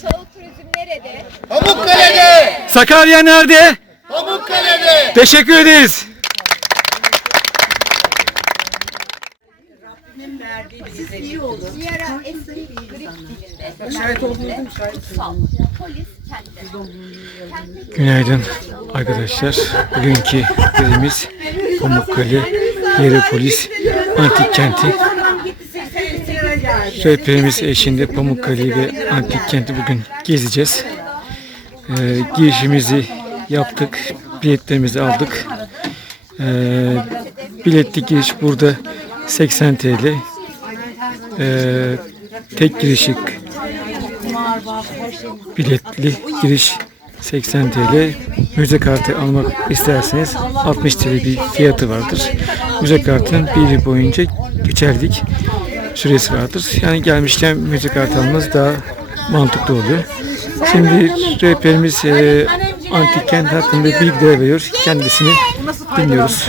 Soğuk turizm nerede? Pamukkale'de! Sakarya nerede? Pamukkale'de! Teşekkür ederiz. Eski dilinde. Şahit. Polis Günaydın arkadaşlar. Bugünkü yerimiz Pamukkale Polis Antik Kenti. Rehberimiz eşinde Pamukkale ve Antik Kenti bugün gezeceğiz. Ee, girişimizi yaptık. Biletlerimizi aldık. Ee, biletli giriş burada 80 TL. Ee, tek girişik biletli giriş 80 TL. Müze kartı almak isterseniz 60 TL bir fiyatı vardır. Müze kartının bir yıl boyunca geçerlik süresi vardır. Yani gelmişken müze kartı almanız daha mantıklı oluyor. Şimdi rehberimiz e, antik kent hakkında bilgiler veriyor. Kendisini dinliyoruz.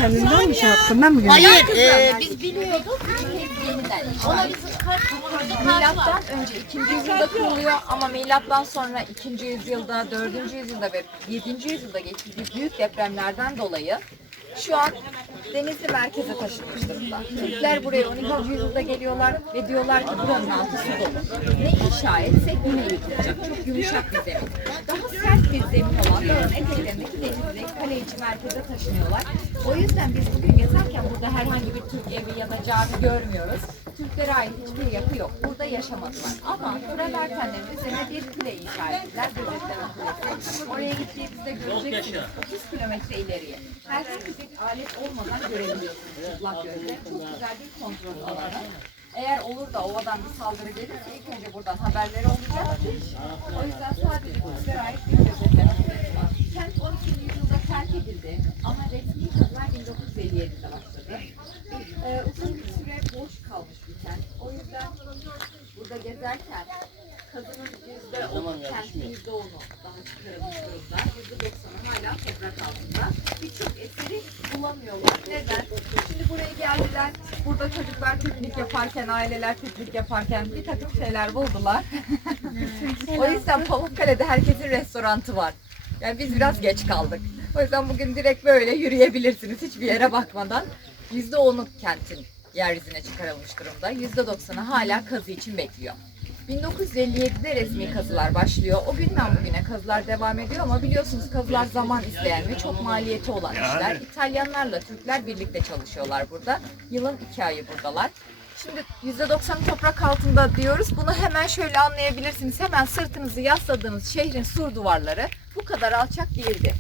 Hayır, e, biz biliyorduk. Yeniden. Ona bizim Milattan önce 2. yüzyılda kuruluyor ama milattan sonra 2. yüzyılda, 4. yüzyılda ve 7. yüzyılda geçirdiği büyük depremlerden dolayı şu an Denizli merkeze taşınmış durumda. Türkler buraya 12. yüzyılda geliyorlar ve diyorlar ki buranın altı su dolu. Ne inşa etsek yine yıkılacak. Çok yumuşak bir zemin. Daha sert bir zemin olan dağın eteklerindeki Denizli kale içi merkeze taşınıyorlar. O yüzden biz bugün gezerken burada herhangi bir Türk evi ya da cami görmüyoruz. Türklere ait hiçbir yapı yok. Burada yaşamadılar. Ama Travertenlerin üzerine bir kule inşa ettiler. Kulesi. Oraya gittiğinizde göreceksiniz. 30 kilometre ileriye. Herhangi bir alet olmadan görebiliyorsunuz çıplak gözle. Çok güzel bir kontrol alanı. Eğer olur da ovadan bir saldırı gelirse ilk önce buradan haberleri olacak. O yüzden sadece Türklere ait bir. Kent 12. yüzyılda terk edildi ama resmi kazılar 1957'de başladı. Ee, uzun bir süre boş kalmış bir kent. O yüzden burada gezerken kazının yüzde onu, kentin yüzde onu daha çıkarılmış durumda. Yüzde doksanı hala toprak altında. Birçok eseri bulamıyorlar. Neden? Şimdi buraya geldiler. Burada çocuklar piknik yaparken, aileler piknik yaparken bir takım şeyler buldular. o yüzden Pamukkale'de herkesin restorantı var. Yani biz biraz geç kaldık. O yüzden bugün direkt böyle yürüyebilirsiniz hiçbir yere bakmadan. %10'u kentin yeryüzüne çıkarılmış durumda. %90'ı hala kazı için bekliyor. 1957'de resmi kazılar başlıyor. O günden bugüne kazılar devam ediyor ama biliyorsunuz kazılar zaman isteyen ve çok maliyeti olan işler. İtalyanlarla Türkler birlikte çalışıyorlar burada. Yılın iki ayı buradalar. Şimdi %90 toprak altında diyoruz. Bunu hemen şöyle anlayabilirsiniz. Hemen sırtınızı yasladığınız şehrin sur duvarları bu kadar alçak değildi.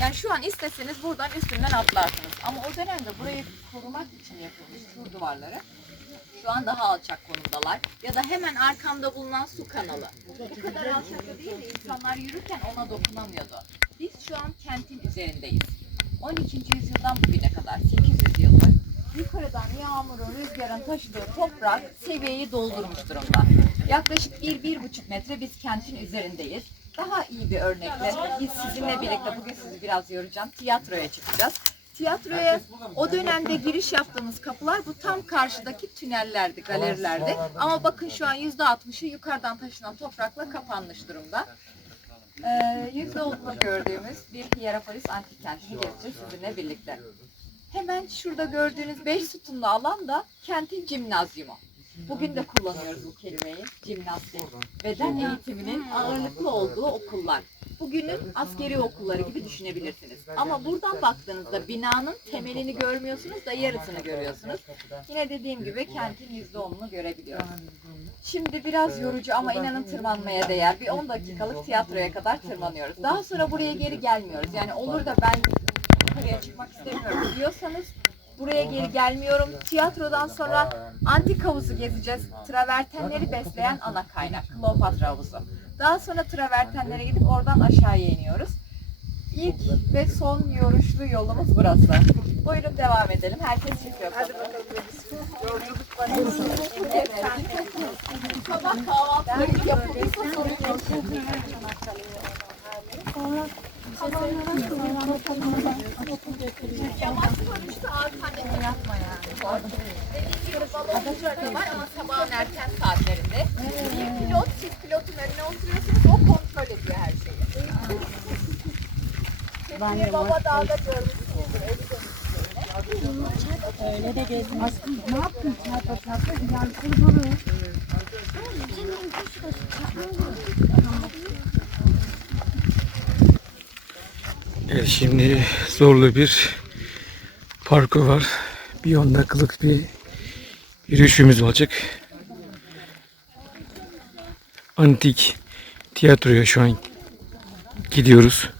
Yani şu an isteseniz buradan üstünden atlarsınız. Ama o dönemde burayı korumak için yapılmış sur duvarları şu an daha alçak konumdalar. Ya da hemen arkamda bulunan su kanalı. Bu kadar alçakta değil de insanlar yürürken ona dokunamıyordu. Biz şu an kentin üzerindeyiz. 12. yüzyıldan bugüne kadar 800 yıldır yukarıdan yağmurun, rüzgarın taşıdığı toprak seviyeyi doldurmuş durumda. Yaklaşık 1-1,5 metre biz kentin üzerindeyiz. Daha iyi bir örnekle biz sizinle birlikte bugün sizi biraz yoracağım. Tiyatroya çıkacağız. Tiyatroya o dönemde giriş yaptığımız kapılar bu tam karşıdaki tünellerdi, galerilerdi. Ama bakın şu an %60'ı yukarıdan taşınan toprakla kapanmış durumda. Ee, yüzde otuz gördüğümüz bir Hierapolis antik kentini gezeceğiz sizinle birlikte. Hemen şurada gördüğünüz beş sütunlu alan da kentin cimnazyumu. Bugün de kullanıyoruz bu kelimeyi, jimnastik. Beden eğitiminin ağırlıklı olduğu okullar. Bugünün askeri okulları gibi düşünebilirsiniz. Ama buradan baktığınızda binanın temelini görmüyorsunuz da yarısını görüyorsunuz. Yine dediğim gibi kentin yüzde onunu görebiliyoruz. Şimdi biraz yorucu ama inanın tırmanmaya değer. Bir 10 dakikalık tiyatroya kadar tırmanıyoruz. Daha sonra buraya geri gelmiyoruz. Yani olur da ben yukarıya çıkmak istemiyorum diyorsanız buraya geri gelmiyorum. Tiyatrodan sonra antik havuzu gezeceğiz. Travertenleri besleyen ana kaynak. Kleopatra havuzu. Daha sonra travertenlere gidip oradan aşağıya iniyoruz. İlk ve son yoruşlu yolumuz burası. Buyurun devam edelim. Herkes yapalım. Hadi bakalım. Yolculuk var. Sabah kahvaltıları yapıldıysa sorun yok. Yamaç sonuçta Antalya'da yatma yani. Dediğim gibi balon uçakları var ama sabahın erken saatlerinde. Bir pilot, çift pilotun önüne oturuyorsunuz o kontrol ediyor her şeyi. Türkiye Baba Dağ'da görmüşsünüzdür. Öyle de gezdim. Aşkım ne yaptın çarpa çarpa? Yani kurbanı. Evet şimdi zorlu bir parkur var. Bir 10 dakikalık bir yürüyüşümüz olacak. Antik tiyatroya şu an gidiyoruz.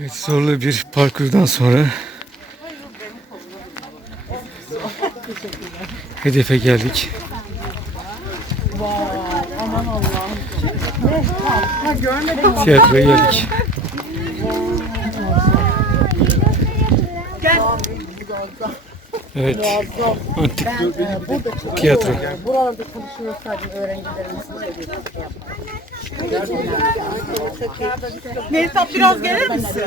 Evet zorlu bir parkurdan sonra hedefe geldik. Görmedim. Tiyatroya geldik. Evet. Antik tiyatro. Buralarda çalışıyor sadece öğrencilerimiz. Mehtap biraz gelir misin?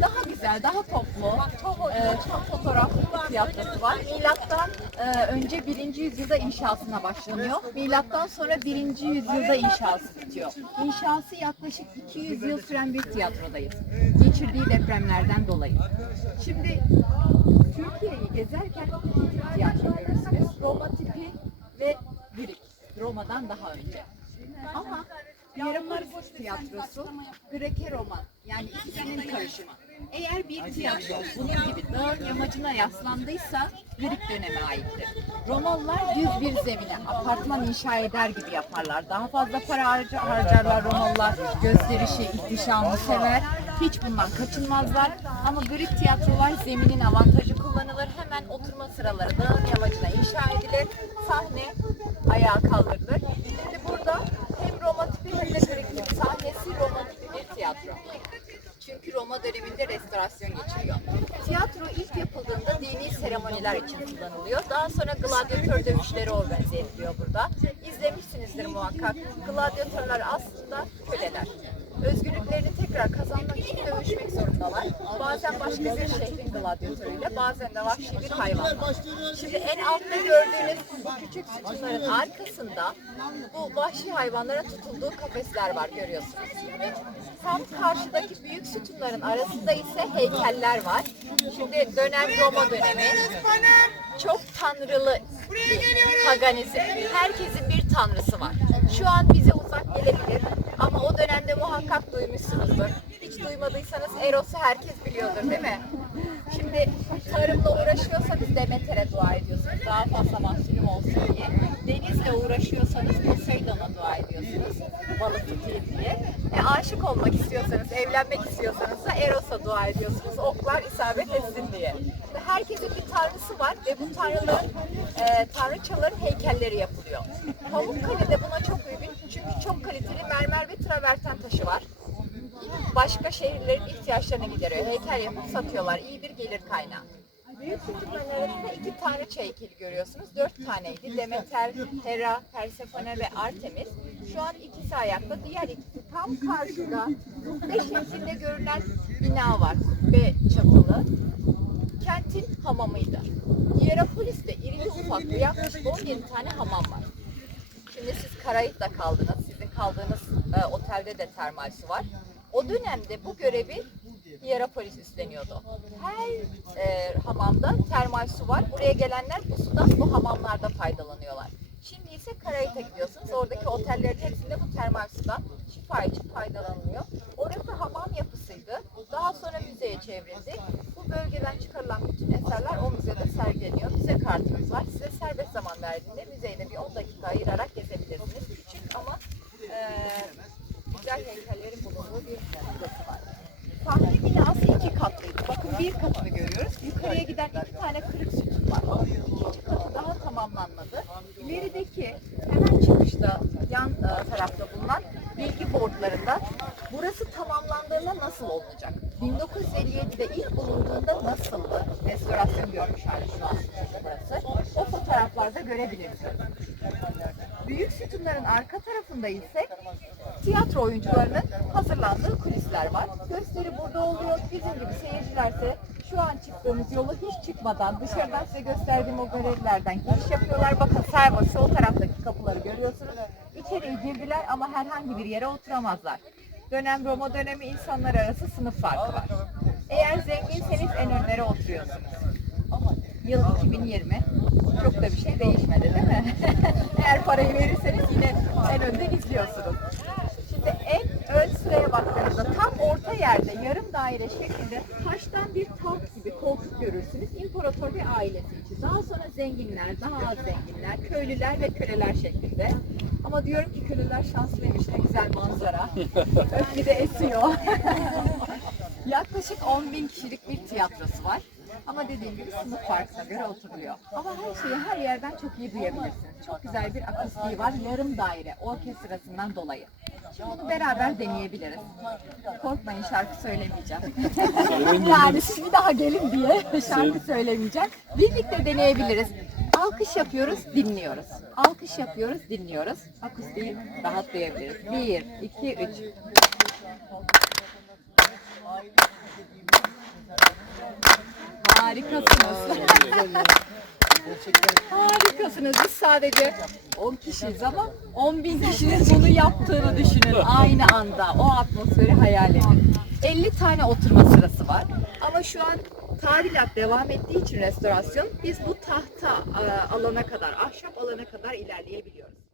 Daha güzel, daha toplu, e, bir tiyatrosu var. Milattan e, önce 1. yüzyılda inşasına başlanıyor. Milattan sonra 1. yüzyılda inşası bitiyor. İnşası yaklaşık 200 yıl süren bir tiyatrodayız. Geçirdiği depremlerden dolayı. Şimdi Türkiye'yi gezerken tiyatro görürsünüz. Roma tipi ve Greek. Roma'dan daha önce. Ama Hierapolis tiyatrosu Greke-Roman yani ikisinin karışımı. Eğer bir tiyatro bunun gibi dağın yamacına yaslandıysa Greek döneme aittir. Romalılar düz bir zemine apartman inşa eder gibi yaparlar. Daha fazla para harca- harcarlar Romalılar. Gösterişi, ihtişamı sever. Hiç bundan kaçınmazlar. Ama Greek tiyatrolar zeminin avantajı kullanılır. Hemen oturma sıraları dağın yamacına inşa edilir. Sahne ayağa kaldırılır. Şimdi burada hem Roma tipi hem de tipi sahnesi Roma tipi bir tiyatro. Çünkü Roma döneminde restorasyon geçiriyor. Tiyatro ilk yapıldığında dini seremoniler için kullanılıyor. Daha sonra gladyatör dövüşleri organize ediliyor burada. İzlemişsinizdir muhakkak. Gladyatörler aslında köleler. Özgürlüklerini tekrar kazanmak için dövüşmek zorundalar. Bazen başka bir şehrin gladyatörüyle, bazen de vahşi bir hayvanla. Şimdi en altta gördüğünüz bu küçük sütunların arkasında bu vahşi hayvanlara tutulduğu kafesler var görüyorsunuz. Tam karşıdaki büyük sütunların arasında ise heykeller var. Şimdi dönem Roma dönemi. Çok tanrılı bir paganizm. Herkesin bir tanrısı var. Şu an bize uzak gelebilir ama o dönemde muhakkak duymuşsunuzdur. Hiç duymadıysanız Eros'u herkes biliyordur değil mi? Şimdi tarımla uğraşıyorsanız Demeter'e dua ediyorsunuz. Daha fazla mahsulüm olsun diye. Denizle uğraşıyorsanız. Balık tutayım diye. E, aşık olmak istiyorsanız, evlenmek istiyorsanız da Eros'a dua ediyorsunuz. Oklar isabet etsin diye. Şimdi herkesin bir tanrısı var ve bu tanrıların, e, tanrıçaların heykelleri yapılıyor. Pamukkale'de buna çok uygun çünkü çok kaliteli mermer ve traverten taşı var başka şehirlerin ihtiyaçlarını gideriyor. Heykel yapıp satıyorlar. İyi bir gelir kaynağı. Büyük sütunların arasında iki tanrıça heykeli görüyorsunuz. Dört taneydi. Demeter, Hera, Persefone ve Artemis. Şu an ikisi ayakta. Diğer ikisi tam karşıda. Kubbe şeklinde görünen bina var. Kubbe çatılı. Kentin hamamıydı. Hierapolis'te irili ufaklı yaklaşık 17 tane hamam var. Şimdi siz Karayip'te kaldınız. Sizin kaldığınız e, otelde de termal su var. O dönemde bu görevi Hierapolis üstleniyordu. Her e, hamamda termal su var. Buraya gelenler bu sudan bu hamamlarda faydalanıyorlar. Şimdi ise Karayip'e gidiyorsunuz. Oradaki otellerin hepsinde bu termal sudan şifa için faydalanılıyor. Orası hamam yapısıydı. Daha sonra müzeye çevrildi. Bu bölgeden çıkarılan bütün eserler o müzede sergileniyor. Müze kartımız var. Size serbest zaman verdiğinde müzeyi de bir 10 dakika ayırarak gezebilirsiniz. Küçük ama eee güzel heykellerin bulunduğu bir müzesi var. Fahri binası iki katlıydı. Bakın bir katını görüyoruz. Yukarıya giden iki tane kırık sütun var. İkinci katı daha tamamlanmadı. İlerideki hemen çıkışta yan e, tarafta bulunan bilgi boardlarında burası tamamlandığında nasıl olacak? 1957'de ilk bulunduğunda nasıldı? Restorasyon görmüş hali şu an burası. O fotoğraflarda görebilirsiniz. Büyük sütunların arka tarafında ise tiyatro oyuncularının hazırlandığı kulisler var. Gösteri burada oluyor. Bizim gibi seyircilerse şu an çıktığımız yolu hiç çıkmadan dışarıdan size gösterdiğim o galerilerden giriş yapıyorlar. Bakın servo sol taraftaki kapıları görüyorsunuz. İçeriye girdiler ama herhangi bir yere oturamazlar. Dönem Roma dönemi insanlar arası sınıf farkı var. Eğer zenginseniz en önlere oturuyorsunuz. Yıl 2020. Çok da bir şey değişmedi değil mi? Eğer parayı verirseniz yine en önden izliyorsunuz. Şimdi en ön sıraya baktığınızda tam orta yerde yarım daire şeklinde taştan bir taht gibi koltuk görürsünüz. İmparator bir ailesi için. Daha sonra zenginler, daha az zenginler, köylüler ve köleler şeklinde. Ama diyorum ki köleler şanslıymış ne güzel manzara. Öfke de esiyor. Yaklaşık 10 bin kişilik bir tiyatrosu var. Ama dediğim gibi sınıf farkına göre oturuluyor. Ama her şeyi her yerden çok iyi duyabilirsiniz. Çok güzel bir akustiği var. Yarım daire orkestrasından dolayı. Şimdi bunu beraber deneyebiliriz. Korkmayın şarkı söylemeyeceğim. yani siz bir daha gelin diye şarkı söylemeyeceğim. Birlikte deneyebiliriz. Alkış yapıyoruz, dinliyoruz. Alkış yapıyoruz, dinliyoruz. Akustiği rahat duyabiliriz. Bir, iki, üç. Harikasınız. Harikasınız. Biz sadece 10 kişiyiz ama 10 bin kişinin bunu yaptığını düşünün aynı anda. O atmosferi hayal edin. 50 tane oturma sırası var. Ama şu an tadilat devam ettiği için restorasyon biz bu tahta e, alana kadar, ahşap alana kadar ilerleyebiliyoruz.